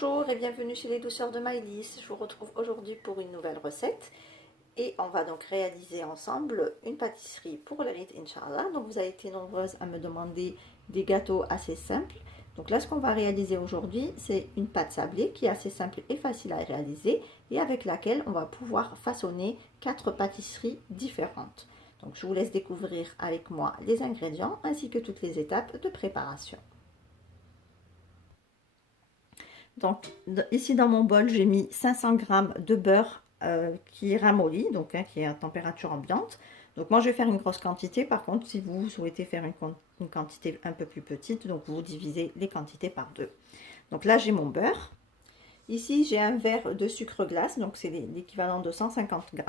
Bonjour et bienvenue chez les douceurs de Maëlys. Je vous retrouve aujourd'hui pour une nouvelle recette et on va donc réaliser ensemble une pâtisserie pour le Eid Inch'Allah. Donc vous avez été nombreuses à me demander des gâteaux assez simples. Donc là ce qu'on va réaliser aujourd'hui c'est une pâte sablée qui est assez simple et facile à réaliser et avec laquelle on va pouvoir façonner 4 pâtisseries différentes. Donc je vous laisse découvrir avec moi les ingrédients ainsi que toutes les étapes de préparation. Donc ici dans mon bol, j'ai mis 500 g de beurre qui est ramolli, donc qui est à température ambiante. Donc moi je vais faire une grosse quantité, par contre si vous souhaitez faire une quantité un peu plus petite, donc vous divisez les quantités par deux. Donc là j'ai mon beurre. Ici j'ai un verre de sucre glace, donc c'est l'équivalent de 150 g.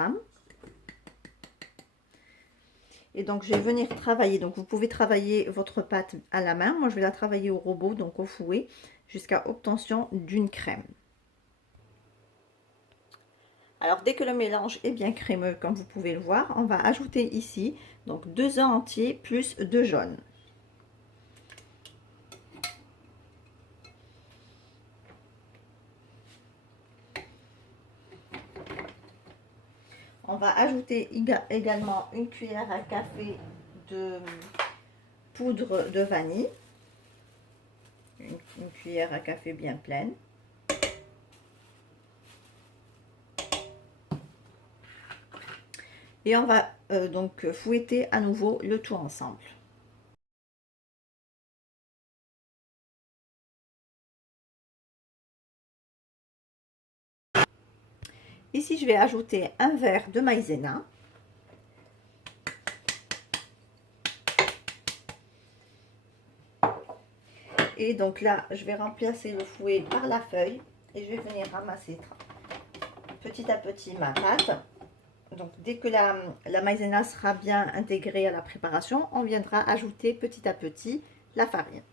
Et donc je vais venir travailler, donc vous pouvez travailler votre pâte à la main, moi je vais la travailler au robot, donc au fouet, jusqu'à obtention d'une crème. Alors dès que le mélange est bien crémeux, comme vous pouvez le voir, on va ajouter ici donc 2 œufs entiers plus 2 jaunes. On va ajouter également une cuillère à café de poudre de vanille, une cuillère à café bien pleine. Et on va donc fouetter à nouveau le tout ensemble. Ici, je vais ajouter un verre de maïzena. Et donc là, je vais remplacer le fouet par la feuille et je vais venir ramasser petit à petit ma pâte. Donc dès que la maïzena sera bien intégrée à la préparation, on viendra ajouter petit à petit la farine.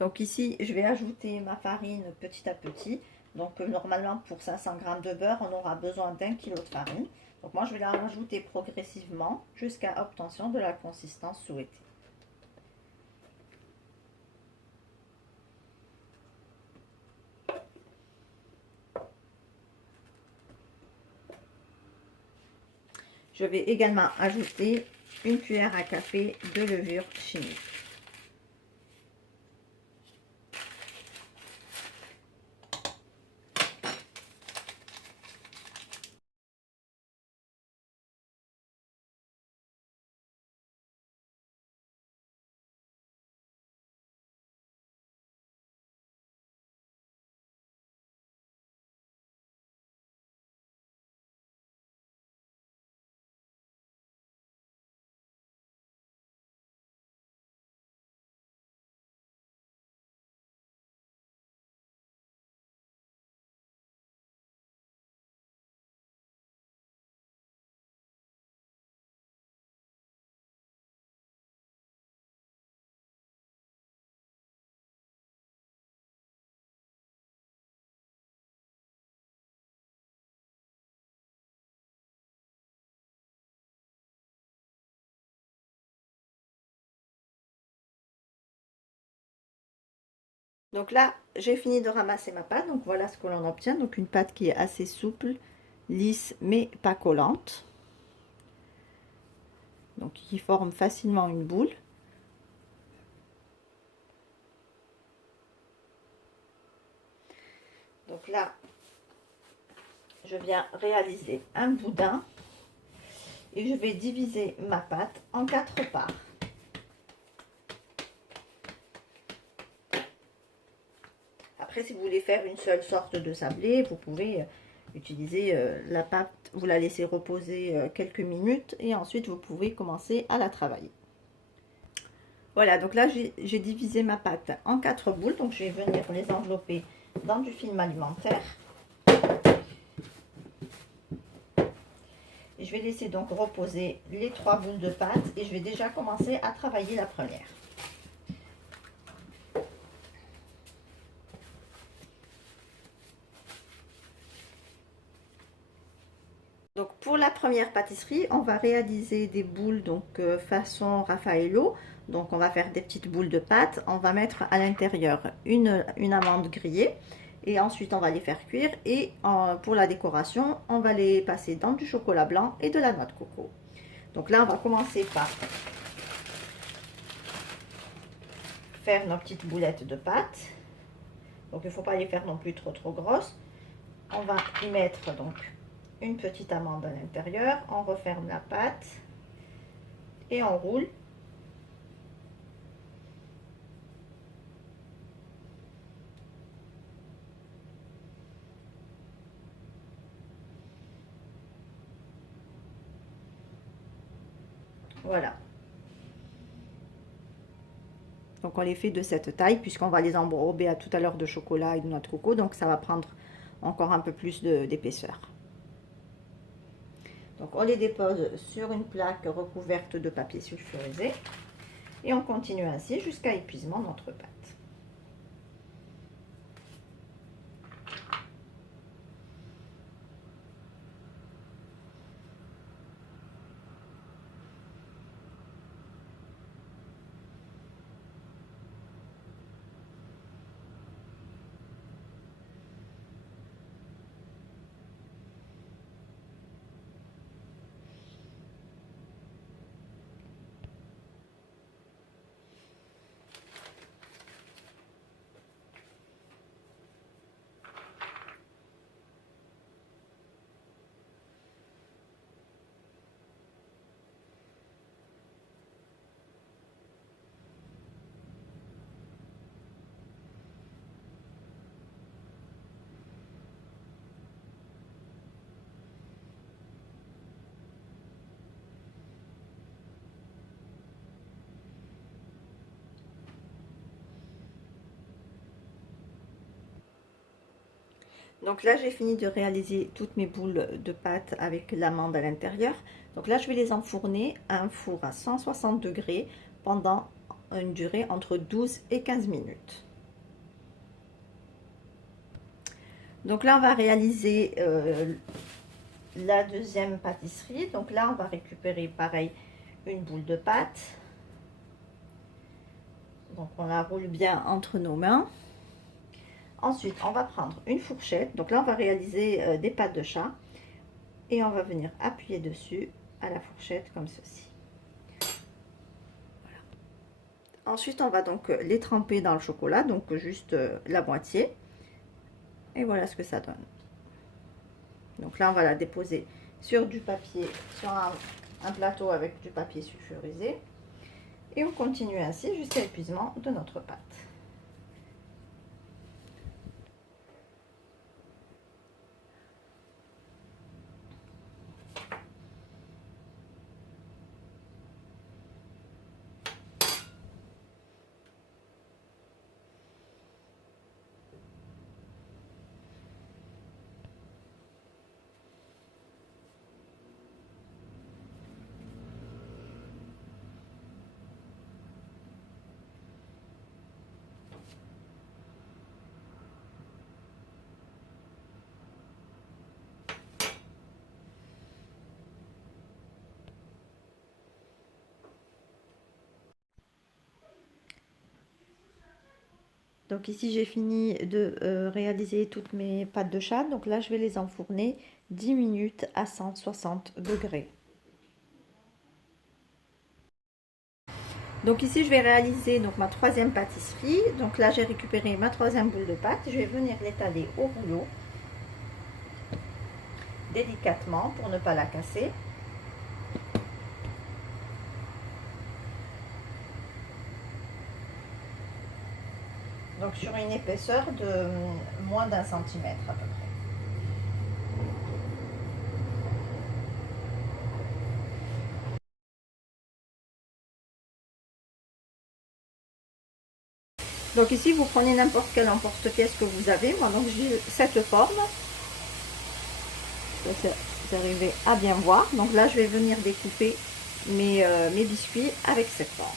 Donc ici, je vais ajouter ma farine petit à petit. Donc normalement pour 500 g de beurre, on aura besoin d'1 kg de farine. Donc moi, je vais la rajouter progressivement jusqu'à obtention de la consistance souhaitée. Je vais également ajouter une cuillère à café de levure chimique. Donc là, j'ai fini de ramasser ma pâte. Donc voilà ce que l'on obtient. Donc une pâte qui est assez souple, lisse, mais pas collante. Donc qui forme facilement une boule. Donc là, je viens réaliser un boudin. Et je vais diviser ma pâte en 4 parts. Après, si vous voulez faire une seule sorte de sablé, vous pouvez utiliser la pâte, vous la laissez reposer quelques minutes et ensuite vous pouvez commencer à la travailler. Voilà, donc là j'ai divisé ma pâte en 4 boules, donc je vais venir les envelopper dans du film alimentaire. Et je vais laisser donc reposer les 3 boules de pâte et je vais déjà commencer à travailler la première. Donc pour la première pâtisserie, on va réaliser des boules donc façon Raffaello. Donc on va faire des petites boules de pâte. On va mettre à l'intérieur une amande grillée. Et ensuite on va les faire cuire. Et pour la décoration, on va les passer dans du chocolat blanc et de la noix de coco. Donc là on va commencer par faire nos petites boulettes de pâte. Donc il ne faut pas les faire non plus trop grosses. On va y mettre donc une petite amande à l'intérieur. On referme la pâte et on roule. Voilà. Donc on les fait de cette taille puisqu'on va les enrober à tout à l'heure de chocolat et de noix de coco. Donc ça va prendre encore un peu plus d'épaisseur. Donc on les dépose sur une plaque recouverte de papier sulfurisé. Et on continue ainsi jusqu'à épuisement de notre pâte. Donc là, j'ai fini de réaliser toutes mes boules de pâte avec l'amande à l'intérieur. Donc là, je vais les enfourner à un four à 160 degrés pendant une durée entre 12 et 15 minutes. Donc là, on va réaliser la deuxième pâtisserie. Donc là, on va récupérer pareil une boule de pâte. Donc on la roule bien entre nos mains. Ensuite, on va prendre une fourchette. Donc là, on va réaliser des pâtes de chat. Et on va venir appuyer dessus à la fourchette comme ceci. Voilà. Ensuite, on va donc les tremper dans le chocolat. Donc juste la moitié. Et voilà ce que ça donne. Donc là, on va la déposer sur du papier, sur un plateau avec du papier sulfurisé. Et on continue ainsi jusqu'à l'épuisement de notre pâte. Donc ici j'ai fini de réaliser toutes mes pâtes de chat. Donc là je vais les enfourner 10 minutes à 160 degrés. Donc ici je vais réaliser donc ma troisième pâtisserie. Donc là j'ai récupéré ma troisième boule de pâte. Je vais venir l'étaler au rouleau délicatement pour ne pas la casser. Donc sur une épaisseur de moins d'1 centimètre à peu près. Donc ici vous prenez n'importe quel emporte-pièce que vous avez. Moi donc j'ai cette forme. Vous arrivez à bien voir. Donc là je vais venir découper mes biscuits avec cette forme.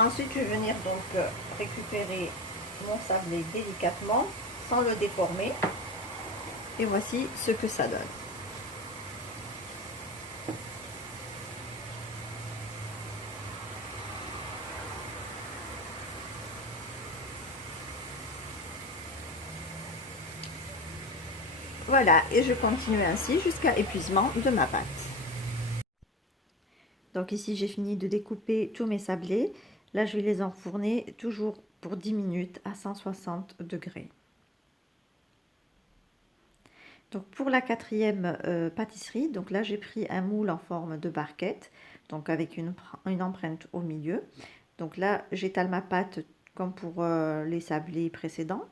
Ensuite, je vais venir donc récupérer mon sablé délicatement, sans le déformer. Et voici ce que ça donne. Voilà, et je continue ainsi jusqu'à épuisement de ma pâte. Donc ici, j'ai fini de découper tous mes sablés. Là, je vais les enfourner toujours pour 10 minutes à 160 degrés. Donc pour la quatrième pâtisserie, donc là j'ai pris un moule en forme de barquette, donc avec une empreinte au milieu. Donc là j'étale ma pâte comme pour les sablés précédents,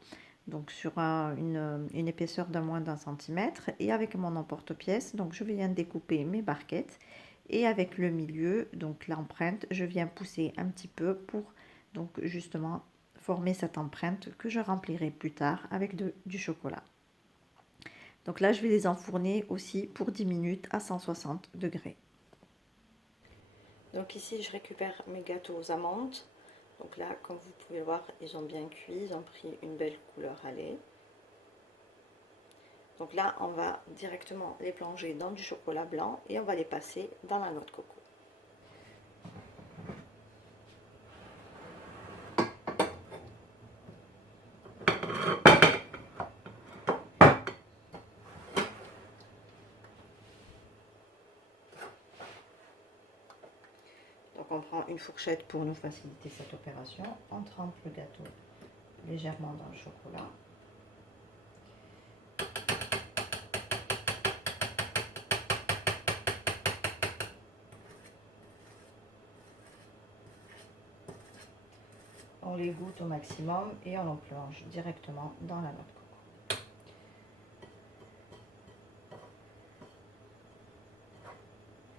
donc sur une épaisseur de moins d'1 cm, et avec mon emporte-pièce, donc je viens découper mes barquettes, et avec le milieu, donc l'empreinte, je viens pousser un petit peu pour donc justement former cette empreinte que je remplirai plus tard avec du chocolat. Donc là, je vais les enfourner aussi pour 10 minutes à 160 degrés. Donc ici, je récupère mes gâteaux aux amandes. Donc là, comme vous pouvez voir, ils ont bien cuit, ils ont pris une belle couleur à lait. Donc là, on va directement les plonger dans du chocolat blanc et on va les passer dans la noix de coco. Donc on prend une fourchette pour nous faciliter cette opération. On trempe le gâteau légèrement dans le chocolat. On les goûte au maximum et on en plonge directement dans la noix de coco.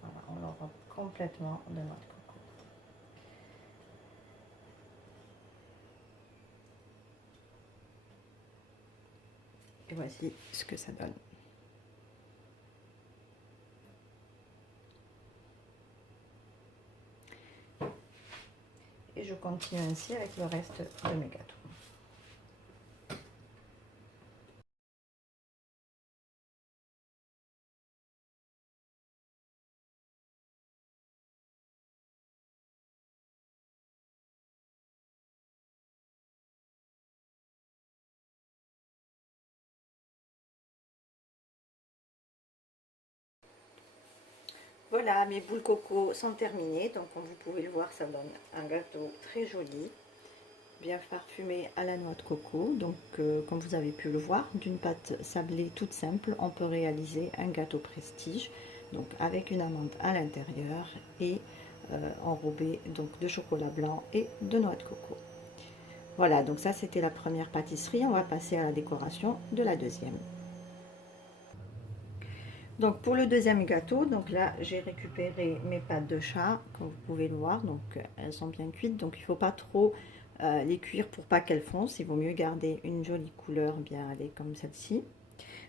Voilà, on l'enrobe complètement de noix de coco. Et voici ce que ça donne. Et je continue ainsi avec le reste de mes gâteaux. Voilà, mes boules coco sont terminées. Donc comme vous pouvez le voir, ça donne un gâteau très joli, bien parfumé à la noix de coco. Donc comme vous avez pu le voir, d'une pâte sablée toute simple, on peut réaliser un gâteau prestige, donc avec une amande à l'intérieur et enrobé donc de chocolat blanc et de noix de coco. Voilà, donc ça c'était la première pâtisserie. On va passer à la décoration de la deuxième. Donc pour le deuxième gâteau, donc là j'ai récupéré mes pâtes de chat, comme vous pouvez le voir, donc elles sont bien cuites, donc il ne faut pas trop les cuire pour pas qu'elles foncent, il vaut mieux garder une jolie couleur bien allée comme celle-ci.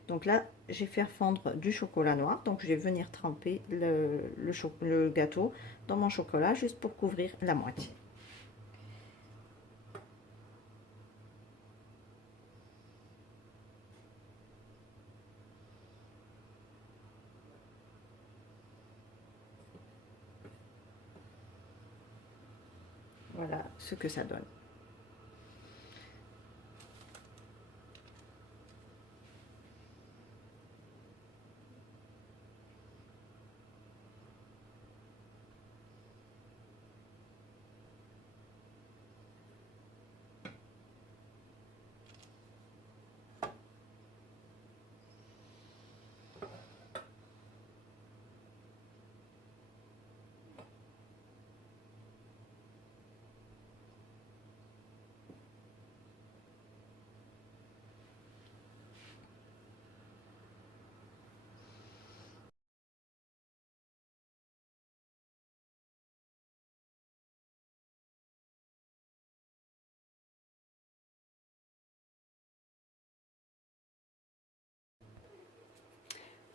Donc là j'ai fait fondre du chocolat noir, donc je vais venir tremper le gâteau dans mon chocolat juste pour couvrir la moitié. Voilà ce que ça donne.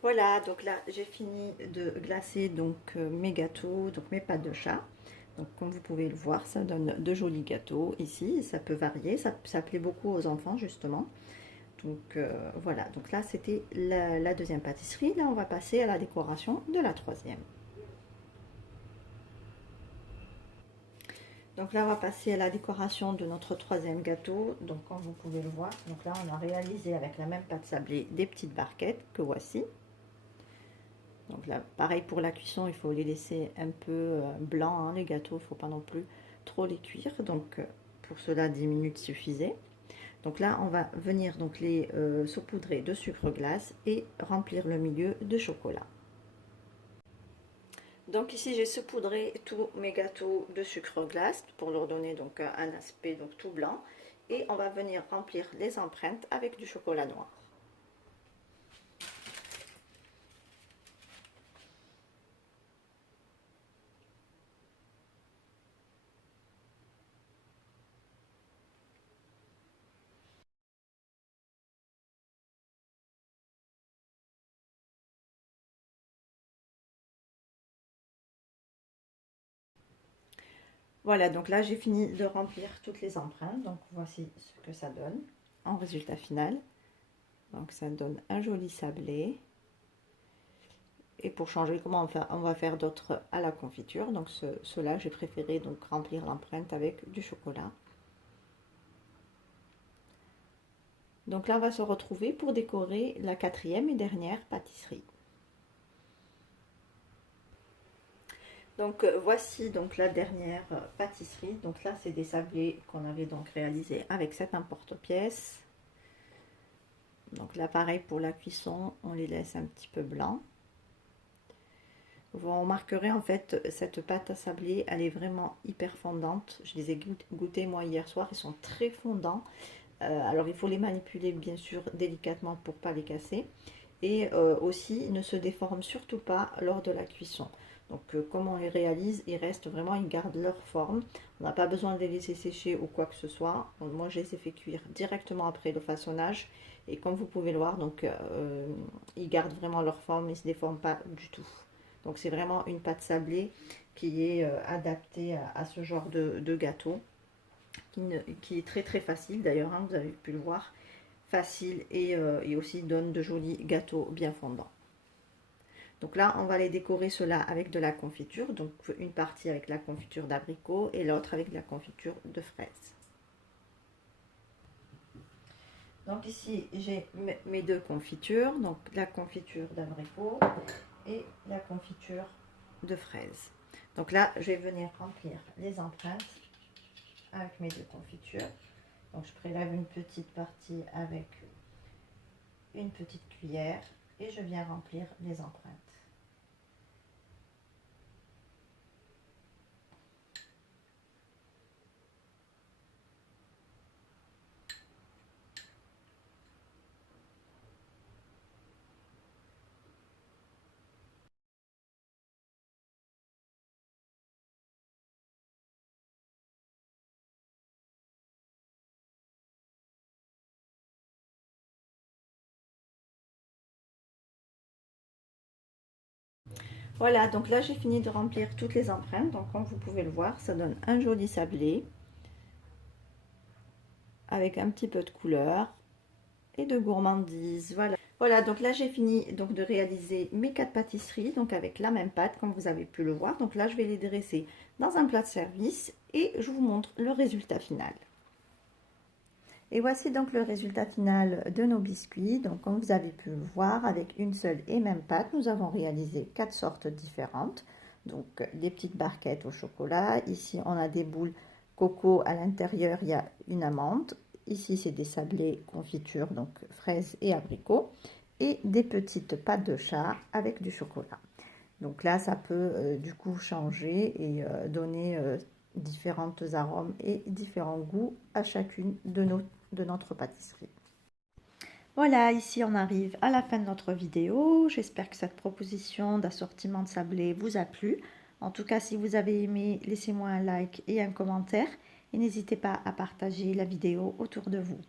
Voilà, donc là j'ai fini de glacer donc mes gâteaux, donc mes pâtes de chat. Donc comme vous pouvez le voir, ça donne de jolis gâteaux ici, ça peut varier, ça plaît beaucoup aux enfants justement. Donc voilà, donc là c'était la deuxième pâtisserie, là on va passer à la décoration de la troisième. Donc là on va passer à la décoration de notre troisième gâteau. Donc comme vous pouvez le voir, donc là on a réalisé avec la même pâte sablée des petites barquettes que voici. Donc là pareil pour la cuisson, il faut les laisser un peu blancs, hein, les gâteaux, il ne faut pas non plus trop les cuire. Donc pour cela 10 minutes suffisait. Donc là, on va venir donc les saupoudrer de sucre glace et remplir le milieu de chocolat. Donc ici, j'ai saupoudré tous mes gâteaux de sucre glace pour leur donner donc un aspect donc tout blanc. Et on va venir remplir les empreintes avec du chocolat noir. Voilà, donc là j'ai fini de remplir toutes les empreintes. Donc voici ce que ça donne en résultat final. Donc ça donne un joli sablé. Et pour changer, comment on va faire d'autres à la confiture. Donc ceux-là, j'ai préféré donc remplir l'empreinte avec du chocolat. Donc là, on va se retrouver pour décorer la quatrième et dernière pâtisserie. Donc voici donc la dernière pâtisserie. Donc là, c'est des sablés qu'on avait donc réalisés avec cet emporte-pièce. Donc là, pareil pour la cuisson, on les laisse un petit peu blancs. Vous remarquerez en fait cette pâte à sablé, elle est vraiment hyper fondante. Je les ai goûtés moi hier soir, ils sont très fondants. Alors il faut les manipuler bien sûr délicatement pour pas les casser. Et aussi, ils ne se déforment surtout pas lors de la cuisson. Donc comme on les réalise, ils restent vraiment, ils gardent leur forme. On n'a pas besoin de les laisser sécher ou quoi que ce soit. Donc, moi, je les ai fait cuire directement après le façonnage. Et comme vous pouvez le voir, donc ils gardent vraiment leur forme, ils ne se déforment pas du tout. Donc c'est vraiment une pâte sablée qui est adaptée à ce genre de gâteau, qui est très très facile d'ailleurs, hein, vous avez pu le voir, facile et aussi donne de jolis gâteaux bien fondants. Donc là, on va les décorer cela avec de la confiture, donc une partie avec la confiture d'abricot et l'autre avec de la confiture de fraises. Donc ici, j'ai mes deux confitures, donc la confiture d'abricot et la confiture de fraises. Donc là, je vais venir remplir les empreintes avec mes deux confitures. Donc je prélève une petite partie avec une petite cuillère et je viens remplir les empreintes. Voilà, donc là j'ai fini de remplir toutes les empreintes. Donc comme vous pouvez le voir, ça donne un joli sablé avec un petit peu de couleur et de gourmandise. Voilà. Voilà, donc là j'ai fini donc de réaliser mes 4 pâtisseries, donc avec la même pâte comme vous avez pu le voir. Donc là je vais les dresser dans un plat de service et je vous montre le résultat final. Et voici donc le résultat final de nos biscuits. Donc comme vous avez pu le voir, avec une seule et même pâte, nous avons réalisé 4 sortes différentes. Donc des petites barquettes au chocolat. Ici on a des boules coco, à l'intérieur il y a une amande. Ici c'est des sablés confiture, donc fraises et abricots. Et des petites pâtes de chat avec du chocolat. Donc là ça peut du coup changer et donner différents arômes et différents goûts à chacune de notre pâtisserie. Voilà, ici on arrive à la fin de notre vidéo. J'espère que cette proposition d'assortiment de sablé vous a plu. En tout cas, si vous avez aimé, laissez-moi un like et un commentaire. Et n'hésitez pas à partager la vidéo autour de vous.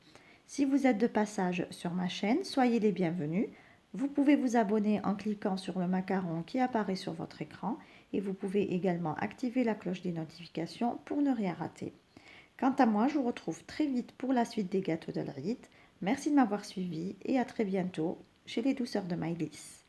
Si vous êtes de passage sur ma chaîne, soyez les bienvenus. Vous pouvez vous abonner en cliquant sur le macaron qui apparaît sur votre écran. et vous pouvez également activer la cloche des notifications pour ne rien rater. Quant à moi, je vous retrouve très vite pour la suite des gâteaux de l'Aïd. Merci de m'avoir suivi et à très bientôt chez les douceurs de Maïlis.